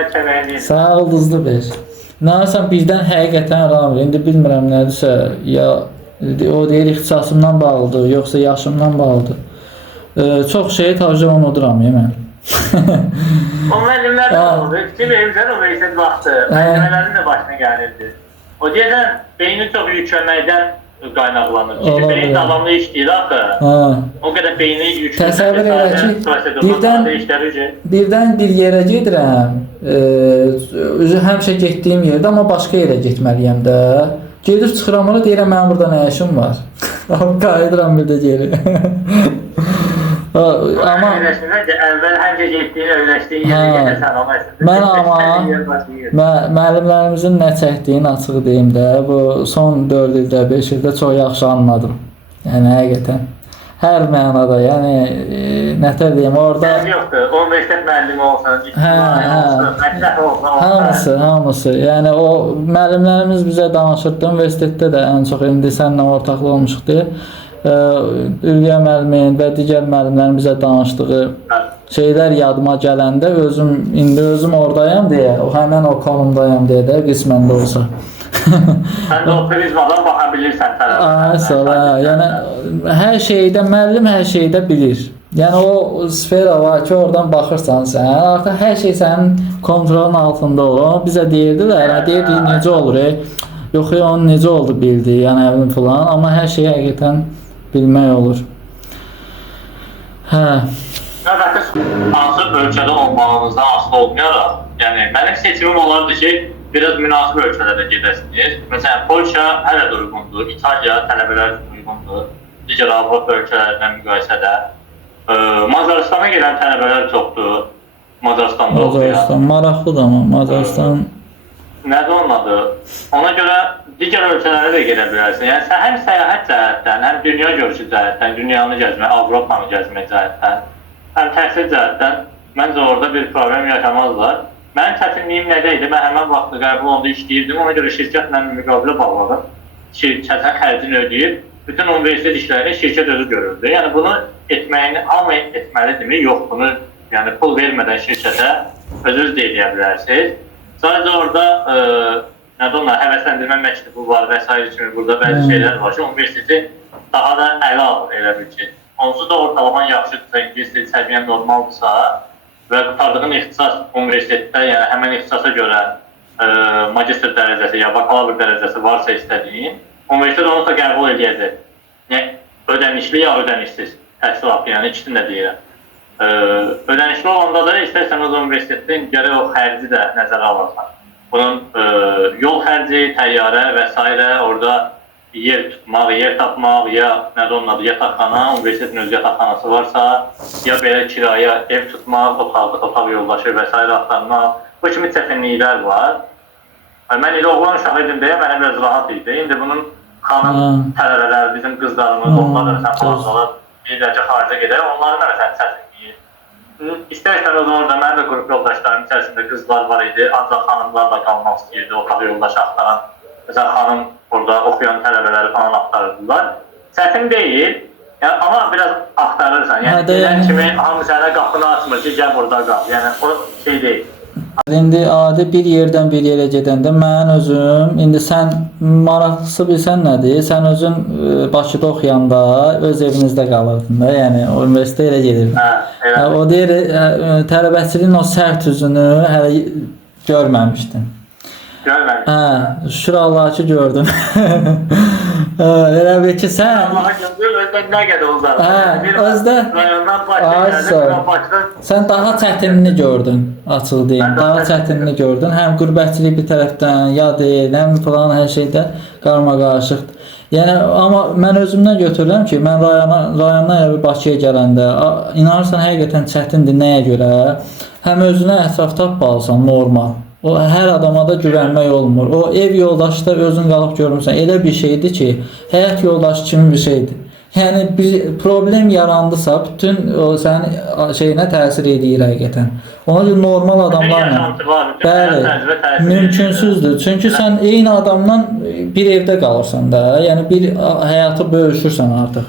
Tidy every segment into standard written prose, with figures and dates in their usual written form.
Sənin köməyin deyil. Sağ ol Duzlu 5. Narsan bizdən həqiqətən Ramil, indi bilmirəm nədirsə, ya o deyir ixtisasımdan bağlıdır, yoxsa yaşımdan bağlıdır. Çox şeyi tavsiyə unuduram mən. O müəllimlər də oldu. Fikir verirsən, o versin vaxtı. Müəllimələrin də başına gəlirdi. O deyəsən, beyni çox yüklənməkdən qaynaqlanır. Çünki beyin davamlı işləyir axı. O qədər beyni yüklənir. Təsəvvür elə ki, birdən bir yerə gedirəm. Həmişə getdiyim yerdə, amma başqa yerə getməliyəm də. Gedir çıxıram ona, deyirəm mənim burada nə işim var. Qayıdıram bir də geri. Amma əvvəl həmcə getdiyin, öyrəşdiyin yerə gedəsən, müəllimlərimizin nə çəkdiyini açıq deyim də, bu son 4 ildə, 5 ildə çox yaxşı anladım. Yəni həqiqətən. Hər mənada, yəni nətər deyim, orada... Sən yoxdur, universitet müəllimi olsan, məktəb olsan, hamısı. Yəni o müəllimlərimiz bizə danışırdı, universitetdə də ən çox indi səninlə ortaqlı olmuşdu. Ülviyə müəllimin və digər müəllimlərin bizə danışdığı şeylər yadıma gələndə indi özüm oradayam deyə, həmən o konumdayam deyə də qismən də olsa. Sən də o prizmadan baxa bilirsən tərəfdən. Yəni hər şeydə, müəllim hər şeydə bilir. Yəni o sfera var ki, oradan baxırsan sən, artıq hər şey sənin kontrolun altında olur. Ama bizə deyirdilər, deyirdi necə olur, yox onun necə oldu bildi, yəni əvvəl falan, amma hər şeyi həqiqətən bilmək olur. Növbəti hansı ölkədə olmağınızdan asılı olmayaraq, yəni mənim seçimim olardı ki, biraz münasib ölkələrdə gedəsiniz. Məsələn, Polşa hələ də uyğundur, İtaliya tələbələr üçün uyğundur, digər Avropa ölkələrindən müqayisədə. Macaristana gələn tələbələr çoxdur, Macaristanda oxuyan. Macaristan maraqlıdır amma, Macaristan... Nədir onun adı? Ona görə digər ölkələrə də gedə bilərsin. Yəni, sən həm səyahət cəhətdən, həm dünya görüşü cəhətdən, dünyanı gəzmək, Avropanı gəzmək cəhətdən, həm təhsil cəhətdən, məncə orada bir problem yaşamazlar. Mənim çətinliyim nədə idi? Mən həmən vaxtı qəbul olanda işləyirdim, ona görə şirkətlə müqavilə bağladım. Şirkətin xərcini ödəyib, bütün universitet işlərini şirkət özü görürdü. Yəni, bunu etməyini hamı etməlidirmi? Yox, bunu pul vermədən şirkətə özünüz də edə bilərsiniz. Sadəcə orada həvəsləndirmə məktubu var və s. kimi burada bəzi şeylər var ki, universiteti daha da ələ alır elə bir ki. Onsuz da ortalaman yaxşıdırsa, ingilis dil səviyyən normaldırsa və qutardığın ixtisas universitetdə, yəni həmən ixtisasa görə magistr dərəcəsi ya bakalavr dərəcəsi varsa istədiyin, universitet onu da qəbul edəcək. Ödənişli ya ödənişsiz təhsil haqqı, yəni ikisini də deyirəm. Ödənişli olanda da istərsəniz universitetin gərək o xərci də nəzərə alarsan. Bunun yol xərci, təyyarə və s. orada yer tutmaq, yer tapmaq, ya nədir onun adı, yataqxana, universitetin öz yataqxanası varsa, ya belə kiraya ev tutmaq, otaq yoldaşı və s. axtarmaq, bu kimi çətinliklər var. Mən elə oğlan uşağı idim deyə mənə biraz rahat idi. İndi bunun xanım tələbələr, bizim qızlarımız, onlar məsələn, deyirlər ki, xaricə gedək, onların da məsələn çətinliyi. İstər-istər orada mənim də qrup yoldaşlarım içərisində qızlar var idi, ancaq xanımlarla qalmaq istəyirdi, otaq yoldaşı axtaran. Məsələn, xanım orada oxuyan tələbələri falan axtarırdılar. Çətin deyil, amma biraz axtarırsan. Yəni, deyilən kimi hamı sənə qapını açmır ki, gəl burada qal. Yəni, o şey deyil. İndi adi bir yerdən bir yerə gedəndə mən özüm, indi sən maraqlısı bilsən nədir? Sən özün Bakıda oxuyanda öz evinizdə qalırdın da, yəni o universitetə elə gedirdin. O deyir, tələbəçiliyin o sərt üzünü hələ görməmişdin. Görməmişdim. Şükür Allah'a ki gördün. Elə bil ki sən... Allah'a gördün, özdən nə qədər uzaq. Özdə... Rayondan Bakıda... Sən daha çətinini gördün, açıq deyim. Daha çətinini gördün. Həm qürbətçilik bir tərəfdən, yad el, həm falan hər şeydə qarma-qarışıqdır. Yəni, amma mən özümdən götürürəm ki, mən rayondan Bakıya gələndə, inanırsan həqiqətən çətindir, nəyə görə? Həm özünə ətraf tapmalısan, normal. O hər adama da güvənmək olmur. O ev yoldaşı da özün qalıb görmürsən. Elə bir şeydir ki, həyat yoldaşı kimi bir şeydir. Yəni bir problem yarandısa, bütün o sənin şeyinə təsir edir həqiqətən. Ona görə normal adamlarla bəli, mümkünsüzdür. Çünki sən eyni adamla bir evdə qalırsan da, yəni bir həyatı bölüşürsən artıq.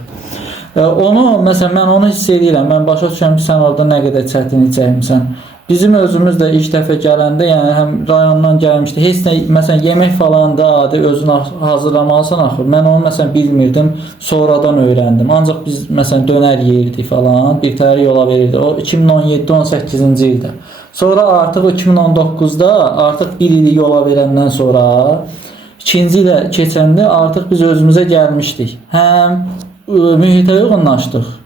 Onu, məsələn, mən onu hiss edirəm. Mən başa düşürəm ki, sən orada nə qədər çətinlik çəkmirsən. Bizim özümüz də ilk dəfə gələndə, yəni həm rayondan gəlmişdi. Heç nə, məsələn, yemək falan da adi özün hazırlamalısan axı. Mən onu məsələn bilmirdim, sonradan öyrəndim. Ancaq biz məsələn dönər yeyirdik falan, bir təhər yola verirdi. O 2017-18-ci ildə. Sonra artıq 2019-da artıq bir ili yola verəndən sonra ikinci ilə keçəndə artıq biz özümüzə gəlmişdik. Həm mühitə uyğunlaşdıq.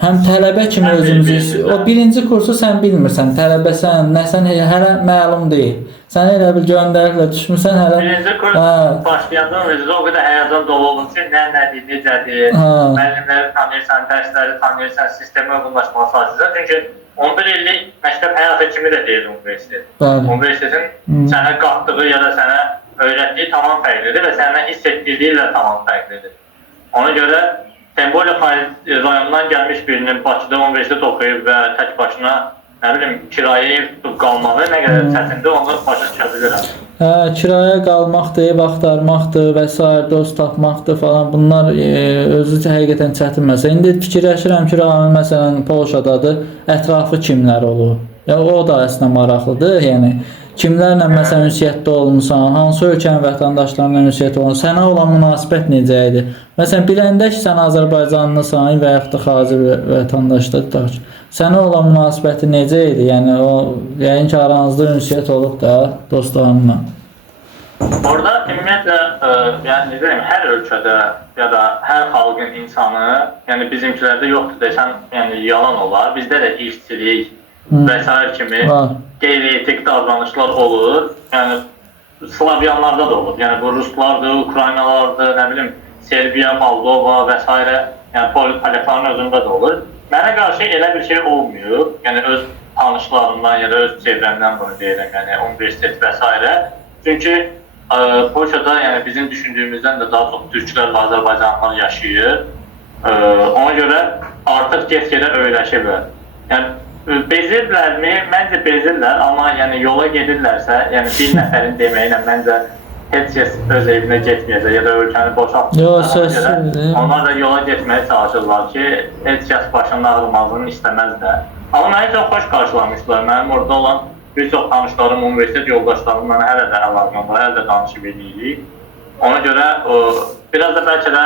Həm tələbə kimi özümüzü, o birinci kursu sən bilmirsən, tələbəsən, nəsən hələ məlum deyil. Sən elə bil göndəriklə düşmüsən hələ. Birinci kurs başlayandan özü o qədər həyəcan dolu olun ki, nədir, necədir, müəllimləri tanıyırsan, dərsləri tanıyırsan, sistemə uyğunlaşmağa çalışırsan. Çünki 11 illik məktəb həyatı kimi də deyil universitet. Universitetin sənə qatdığı ya da sənə öyrətdiyi tamam fərqlidir və səndən hiss etdirdiyi ilə tamam fərqlidir. Ona görə Sembolya rayonundan gəlmiş birinin Bakıda universitet oxuyub və tək başına nə bilim kirayə tutub qalmağı nə qədər çətindir, onu başa düşə bilirəm. Hə, kirayə qalmaqdır, ev axtarmaqdır və s. dost tapmaqdır falan. Bunlar özü həqiqətən çətin məsələ. İndi fikirləşirəm ki, rayon məsələn Polşadadır, ətrafı kimlər olur? O da əslində maraqlıdır. Yəni kimlərlə məsələn ünsiyyətdə olmusan, hansı ölkənin vətəndaşlarına ünsiyyət olmusan, sənə olan münasibət necə idi? Məsələn, biləndə ki, sən Azərbaycanlısan və yaxud da xarici vətəndaşdır, tutaq ki, sənə olan münasibəti necə idi? Yəni, yəqin ki, aranızda ünsiyyət olub da dostlarınla. Orada ümumiyyətlə, yəni necə deyim, hər ölkədə ya da hər xalqın insanı, yəni bizimkilərdə yoxdur desən, yəni yalan olar. Bizdə də işçilik və s. kimi qeyri-etik davranışlar olur. Yəni Slavyanlarda da olur. Yəni bu Ruslardır, Ukraynalardır, nə bilim Serbiya, Moldova və s. Yəni politların özündə də olur. Mənə qarşı elə bir şey olmuyor. Yəni öz tanışlarımdan ya da öz çevrəmdən bunu deyirəm. Yəni universitet və s. Çünki Polşada yəni bizim düşündüyümüzdən də daha çox türklər və Azərbaycanlılar yaşayır. Ona görə artıq get-gedə öyrəşiblər. Yəni bezirlərmi? Məncə bezirlər, amma yəni yola gedirlərsə, yəni bir nəfərin deməyi ilə məncə heç kəs öz evinə getməyəcək ya da ölkəni boşaltmayacaq. Onlar da yola getməyə çalışırlar ki, heç kəs başının ağrımazlığını istəməzlər. Amma məni çox xoş qarşılamışlar. Mənim orada olan bir çox tanışlarım, universitet yoldaşlarımla hələ də əlaqəm var, hələ də danışıb edirik. Ona görə biraz da bəlkə də